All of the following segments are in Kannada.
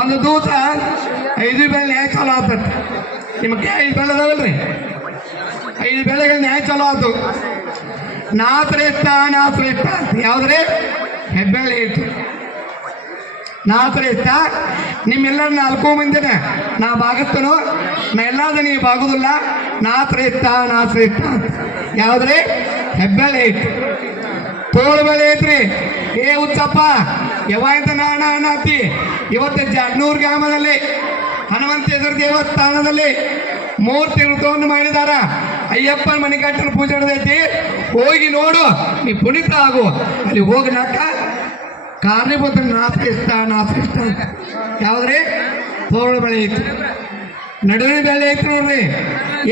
ಒಂದು ದಿವಸ 5 ಬೆಳೆ ನ್ಯಾಯ ಚಾಲು ಆಗ್ತದೆ. ನಿಮಗೆ 5 ಬೆಳೆ ಅದಾವಲ್ರಿ, 5 ಬೆಳೆಗಳ ನ್ಯಾಯ ಚಾಲು ಆಯ್ತು. ನಾ ಶ್ರೇಷ್ಠ ಅಂತ ಯಾವ್ದ್ರೆ ಹೆಬ್ಬೆಳೆ ಇತ್ತು. ನಾ ಶ್ರೇಷ್ಠ ನಿಮ್ಮೆಲ್ಲರ 4 ಮಂದಿನ ನಾ ಭಾಗಸ್ತನೋ, ನಾ ಎಲ್ಲಾದ ನೀವು ಭಾಗುದಿಲ್ಲ. ನಾ ಶ್ರೇಷ್ಠ ಅಂತ ಯಾವ್ದ್ರೆ ಹೆಬ್ಬೆಳೆ ಇತ್ತು. ತೋಳು ಬೆಳೆ ಐತ್ರಿ. ಏ ಹುಚ್ಚಪ್ಪ ಯಾವಾಯ್ತ ನಾಣ ಅನ್ನತಿ. ಇವತ್ತು ಜಡ್ನೂರು ಗ್ರಾಮದಲ್ಲಿ ಹನುಮಂತೇಶ್ವರ ದೇವಸ್ಥಾನದಲ್ಲಿ 3 ತಿಂಗಳು ತಗೊಂಡು ಮಾಡಿದಾರ. ಅಯ್ಯಪ್ಪನ ಮಣಿಕಟ್ಟನ ಪೂಜೆ ನಡೆದೈತಿ, ಹೋಗಿ ನೋಡು, ನೀ ಪುನೀತ ಆಗು. ಅಲ್ಲಿ ಹೋಗಿ ನಾಕ ಕಾರಣೀಭೂತ ನಾಶ್ರೇಷ್ಠ ಯಾವ್ದ್ರಿ ತೋಳು ಬೆಳೆ ಐತಿ. ನಡುವಿನ ಬೆಳೆ ಐತಿ ನೋಡ್ರಿ.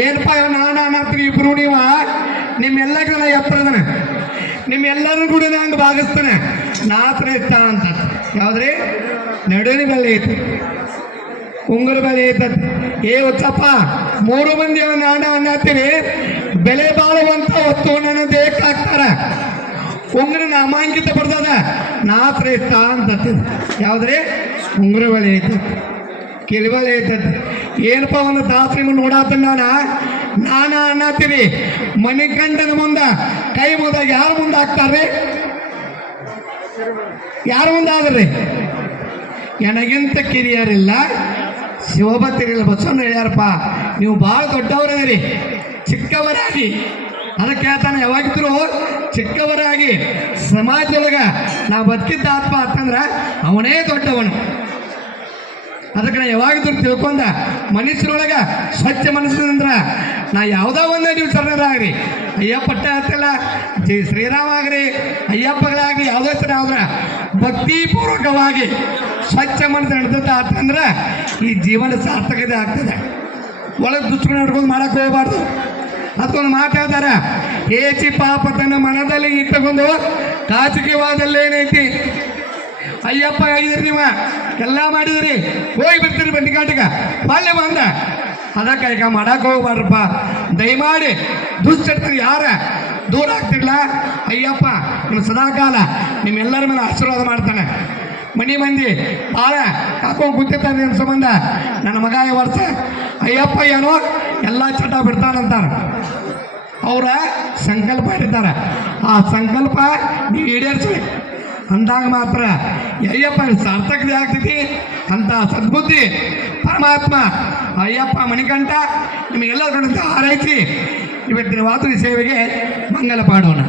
ಏನಪ್ಪ ನಾಣ ಅನ್ನತ್ರಿ ಇಬ್ರು ನೀವ ನಿಮ್ಮೆಲ್ಲಗಳ ಎತ್ತರದನ, ನಿಮ್ಮೆಲ್ಲರೂ ಕೂಡ ಹಂಗೆ ಭಾಗಿಸ್ತಾನೆ. ನಾಶ್ರೇಷ್ಠ ಅಂತ ಯಾವ್ದ್ರಿ ನಡುವಿನ ಬೆಳೆ ಐತಿ. ಉಂಗುರ ಬೆಳೆ ಐತತ್. ಏ ಹುಚ್ಚಪ್ಪ 3 ಮಂದಿ ನಾಣ ಅನ್ನತ್ತೀರಿ. ಬೆಲೆ ಬಾಳುವಂತ ವಸ್ತು ನನ್ನ ದೇಹಕ್ಕೆ ಹಾಕ್ತಾರ. ಉಂಗುರ ನಾಮಾಂಕಿತ ಬರ್ತದ. ನಾ ಶ್ರೇಷ್ಠ ಅಂತ ಯಾವ್ದ್ರಿ ಉಂಗುರ ಬೆಳೆ ಐತಿ, ಕಿರಿಬಳೆ ಐತತ್. ಏನಪ್ಪ ಒಂದು ದಾಸರಿ ನೋಡಾತ ನಾನ ಅನ್ನತ್ತೀರಿ. ಮಣಿಕಂಠನ ಮುಂದ ಕೈ ಮುದಾಗ ಯಾರು ಮುಂದೆ ಹಾಕ್ತಾರ್ರಿ? ಯಾರು ಮುಂದೆ ಆದ್ರಿ? ನನಗಿಂತ ಕಿರಿಯರಿಲ್ಲ, ಶಿವಭಕ್ತರಿಲ್ಲ. ಬಸವಣ್ಣ ಹೇಳ್ಯಾರಪ್ಪ, ನೀವು ಭಾಳ ದೊಡ್ಡವರದಿರಿ, ಚಿಕ್ಕವರಾಗಿ. ಅದಕ್ಕೆ ಹೇಳ್ತಾನೆ, ಯಾವಾಗಿದ್ರು ಚಿಕ್ಕವರಾಗಿ ಸಮಾಜದೊಳಗ ನಾ ಬದುಕಿದ್ದ ಆತ್ಮ ಅಂತಂದ್ರ ಅವನೇ ದೊಡ್ಡವನು. ಅದಕ್ಕೆ ನಾ ಯಾವಾಗಿದ್ರು ತಿಳ್ಕೊಂಡ ಮನುಷ್ಯರೊಳಗ ಸ್ವಚ್ಛ ಮನಸ್ಸಿನಿಂದ್ರ ನಾ ಯಾವುದೋ ಒಂದೇ ನೀವು ಶರಣರಾಗ್ರಿ. ಅಯ್ಯಪ್ಪಟ್ಟ ಹತ್ತಿಲ್ಲ, ಶ್ರೀರಾಮ ಆಗ್ರಿ, ಅಯ್ಯಪ್ಪಗಳಾಗ್ರಿ, ಯಾವುದೋ ಹೆಸರು ಯಾವ್ದ್ರ ಭಕ್ತಿಪೂರ್ವಕವಾಗಿ ಸ್ವಚ್ಛ ಮನಸ್ಸು ನಡೆದ ಅಂತಂದ್ರೆ ಈ ಜೀವನ ಸಾರ್ಥಕತೆ ಆಗ್ತದೆ. ಒಳಗೆ ದುಷ್ಕರ್ಮ ನಡ್ಕೊಂಡು ಮಾಡಕ್ಕೆ ಹೋಗಬಾರ್ದು. ಅದಕ್ಕೊಂದು ಮಾತು ಹೇಳ್ತಾರ, ಹೇಚಿ ಪಾಪ ತನ್ನ ಮನದಲ್ಲಿ ಇಟ್ಟುಕೊಂಡು ಕಾಚಿಕೆವಾದಲ್ಲೇನೈತಿ. ಅಯ್ಯಪ್ಪ ಆಗಿದ್ರಿ, ನೀವ ಎಲ್ಲ ಮಾಡಿದ್ರಿ, ಹೋಗಿ ಬಿಡ್ತೀರಿ ಬಂದಿಕಾಟಿಗ ಬಾಲ್ಯ ಬಂದ. ಅದಕ್ಕೆ ಈಗ ಮಾಡಕ್ಕೆ ಹೋಗ್ಬಾರ್ದಪ್ಪ. ದಯಮಾಡಿ ದುಶ್ಚರಿತ್ರೆ ಯಾರ ದೂರ ಆಗ್ತಿರ್ಲ. ಅಯ್ಯಪ್ಪ ನಿಮ್ಮ ಸದಾಕಾಲ ನಿಮ್ಮೆಲ್ಲರ ಮೇಲೆ ಆಶೀರ್ವಾದ ಮಾಡ್ತಾನೆ. ಮನಿ ಮಂದಿ ಭಾಳ ಹಾಕೊಂಡು ಕೂತಿರ್ತಾರೆ ನಿಮ್ಮ ಸಂಬಂಧ. ನನ್ನ ಮಗ ಈ ವರ್ಷ ಅಯ್ಯಪ್ಪ ಏನೋ ಎಲ್ಲ ಚಟ ಬಿಡ್ತಾನಂತಾರ. ಅವರ ಸಂಕಲ್ಪ ಇಡ್ತಾರೆ. ಆ ಸಂಕಲ್ಪ ನೀವು ಈಡೇರಿಸ್ಬೇಕು. ಅಂದಾಗ ಮಾತ್ರ ಅಯ್ಯಪ್ಪ ಸಾರ್ಥಕತೆ ಆಗ್ತೈತಿ. ಅಂತ ಸದ್ಬುದ್ಧಿ ಪರಮಾತ್ಮ ಅಯ್ಯಪ್ಪ ಮಣಿಕಂಠ ನಿಮಗೆಲ್ಲ ಹಾರೈಸಿ ಇವತ್ತಿನ ವಾತು ಸೇವೆಗೆ ಮಂಗಲ ಪಾಡೋಣ.